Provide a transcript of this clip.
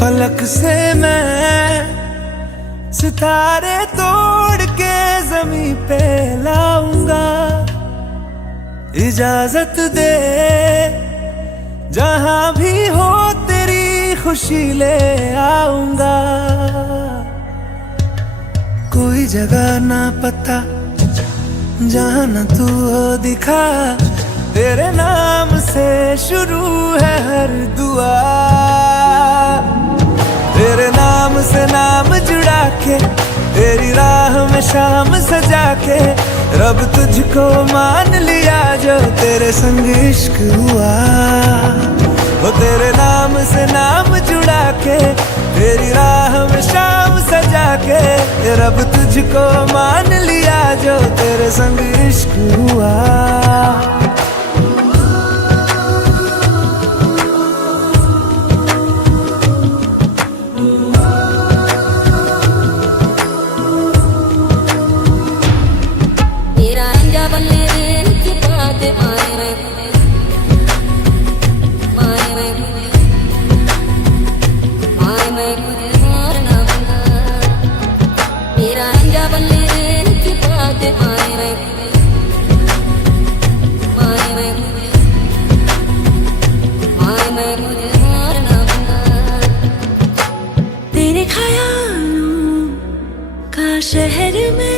फलक से मैं सितारे तोड़ के जमीन पे लाऊंगा। इजाजत दे जहां भी हो तेरी खुशी ले आऊंगा। कोई जगह ना पता जहां न तू हो दिखा, तेरे नाम से शुरू है हर दुआ। तेरे नाम से नाम जुड़ा के, तेरी राह में शाम सजा के, रब तुझको मान लिया जो तेरे संग इश्क हुआ। वो तेरे नाम से नाम जुड़ा के, तेरी राह में शाम सजा के, रब तुझको मान लिया जो तेरे संग इश्क हुआ। तेरे ख्यालों का शहर में